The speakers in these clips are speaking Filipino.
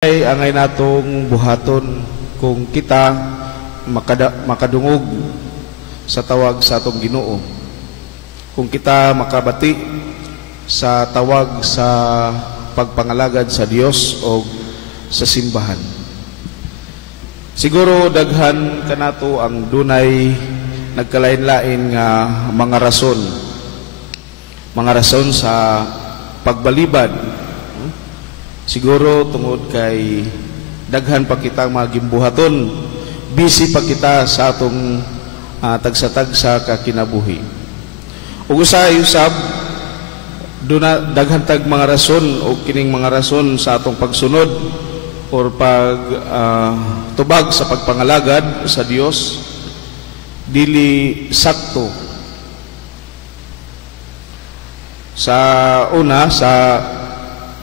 Ay angay natong buhaton kung kita makadungog sa tawag sa atong Ginoo, kung kita makabati sa tawag sa pagpangalagad sa Dios o sa simbahan. Siguro daghan kanato ang dunay nagkalain-lain nga mga rason sa pagbalibad. Siguro tungod kay daghan pa kita magimbuhaton, busy pa kita sa atong tagsa-tagsa ka kinabuhi. Ug usay-usab daghan tag mga rason o kining mga rason sa atong pagsunod or tubag sa pagpangalagad sa Dios dili sakto. Sa una, sa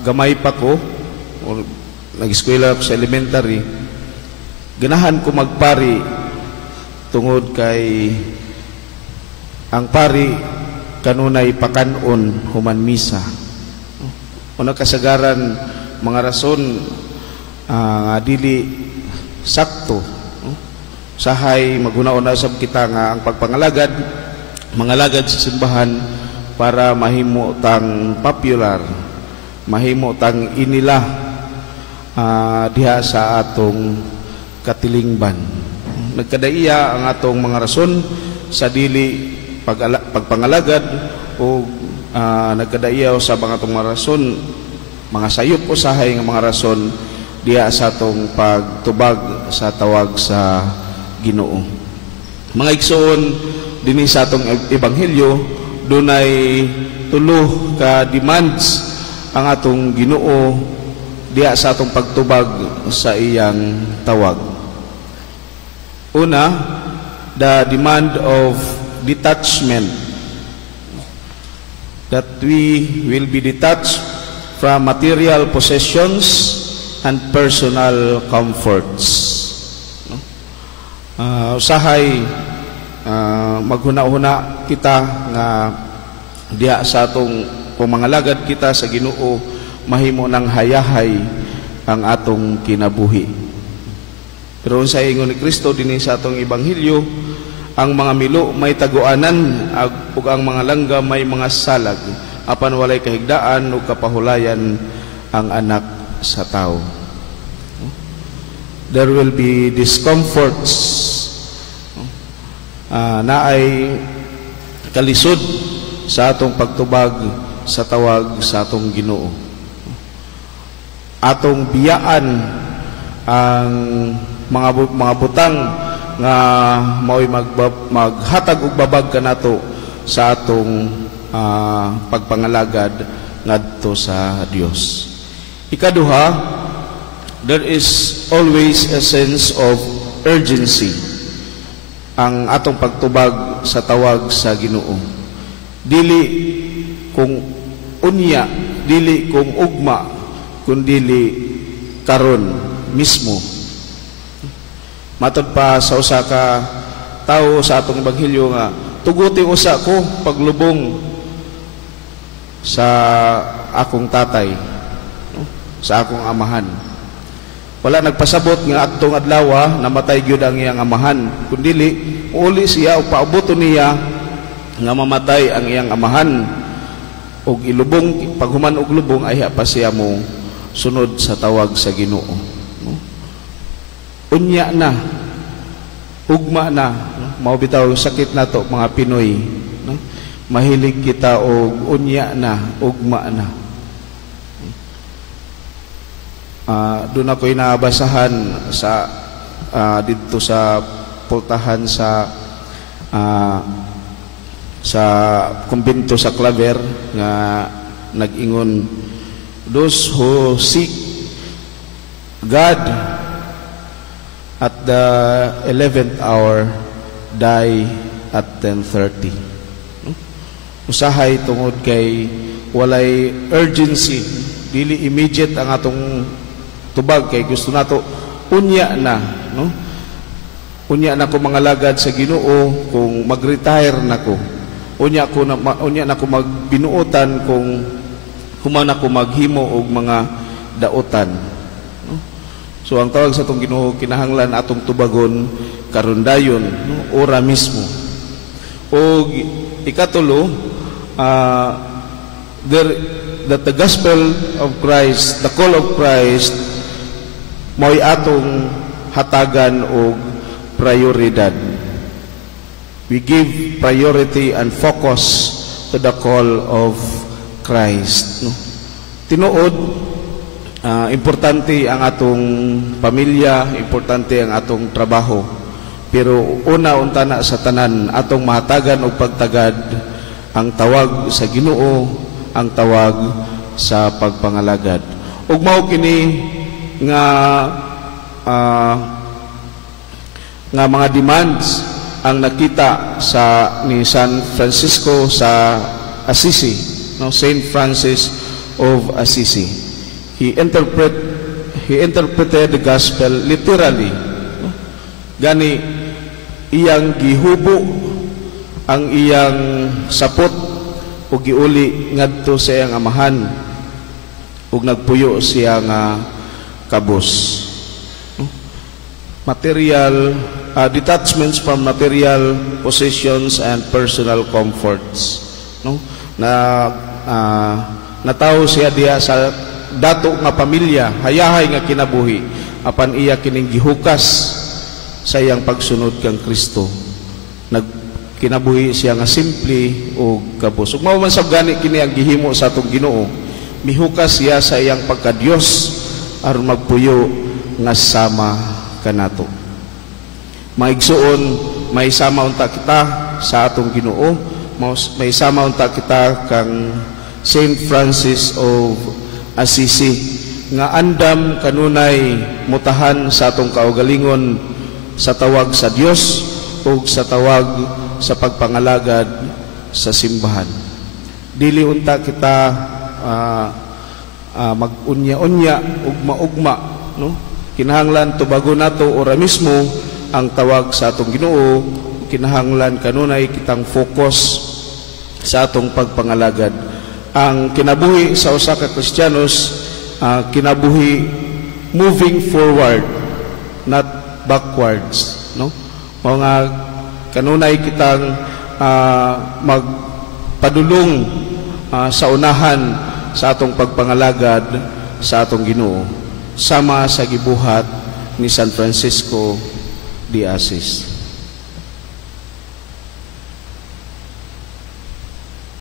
gamay pa ko o nag-eskwela ko sa elementary, ganahan ko magpari tungod kay ang pari kanunay pakanon human misa. Una kasagaran mga rason dili sakto. Sahay maguna-una sab kita nga ang pagpangalagad, mangalagad sa simbahan para mahimo tang popular, mahimo tang inila diha sa atong katilingban. Nagkadaiya ang atong mga rason sa dili pagpangalagad o nagkadaiya sa mga atong mga rason, mga sayop usahay nga mga rason diha sa atong pagtubag sa tawag sa Ginoo. Mga igsoon dinhi sa atong ebanghelyo, dunay tulo ka demands ang atong Ginoo diha sa atong pagtubag sa iyang tawag. Una, the demand of detachment, that we will be detached from material possessions and personal comforts. Usahay maghuna-huna kita nga diha sa atong pumangalagad kita sa Ginoo, mahimo ng hayahay ang atong kinabuhi. Pero sa ingon ni Kristo dinhi sa atong ebanghelyo, ang mga milo may taguanan ug ang mga langga may mga salag, apan walay kahigdaan ug kapahulayan ang anak sa tao. There will be discomforts, naay kalisod sa atong pagtubag sa tawag sa atong Ginoo. Atong biyaan ang mga butang nga mao'y maghatag og babag kanato sa atong pagpangalagad ngadto sa Dios. Ikaduha, there is always a sense of urgency ang atong pagtubag sa tawag sa Ginoo. Dili kung unya, dili kung ugma, kundili karon mismo. Matod pa sa usa ka tawo sa atong ebanghelyo nga tuguti usa ko paglubong sa akong tatay, sa akong amahan. Wala nagpasabot nga atong adlaw namatay gyud ang iyang amahan, kundili uli siya o paubuton niya nga mamatay ang iyang amahan og ilubong, paghuman og lubong ay pa siya mo sunod sa tawag sa Ginoo. Unya na, ugma na, mao bitaw sakit nato mga Pinoy. Mahilig kita og unya na, ugma na. Doon ako'y nabasahan sa dito sa pultahan sa kumbento sa Claver nga nag-ingon, those who seek God at the 11th hour die at 10:30. Usahay tungod kay walay urgency, dili immediate ang atong tubag kay gusto nato unya na, no? Unya na ko mangalagad sa Ginoo kung mag-retire na ko. Unya na ko magbinuotan kung human ako maghimo og mga dautan. No? So ang tawag sa atong Ginoo, kinahanglan atong tubagon karon dayon, no? Ora mismo. O ikatulo, that the gospel of Christ, the call of Christ, mo'y atong hatagan o prioridad. We give priority and focus to the call of Christ. No? Tinuod, importante ang atong pamilya, importante ang atong trabaho. Pero una-unta na sa tanan, atong mahatagan o pagtagad ang tawag sa Ginoo, ang tawag sa pagpangalagad. Ug mao kini nga mga demands ang nakita ni San Francisco sa Assisi, no? Saint Francis of Assisi. He interpreted the gospel literally. No? Gani iyang gihubo ang iyang sapot ug giuli ngadto sa iyang amahan ug nagpuyo siya nga kabus. Material detachments from material possessions and personal comforts, no? Natawo siya diha sa dato nga pamilya, hayahay nga kinabuhi apan iya kining gihukas sa iyang pagsunod kang Kristo. Kinabuhi siya nga simple o kabus. Ug mao man sab gani kini ang gihimo sa atong Ginoo, mihukas siya sa iyang pagka-Dios aron magpuyo nga sama kanato. Maigsuon, may sama unta kita sa atong Ginoo, may sama unta kita kang Saint Francis of Assisi nga andam kanunay mutahan sa atong kaugalingon sa tawag sa Dios o sa tawag sa pagpangalagad sa simbahan. Dili unta kita mag-unya-unya, ugma-ugma, no? Kinahanglan tubago nato ora mismo ang tawag sa atong Ginoo, kinahanglan kanunay kitang focus sa atong pagpangalagad. Ang kinabuhi sa usa ka Kristiyanos, kinabuhi moving forward, not backwards, no? Mga kanunay kitang magpadulong sa unahan sa atong pagpangalagad sa atong Ginoo, sama sa gibuhat ni San Francisco de Assis.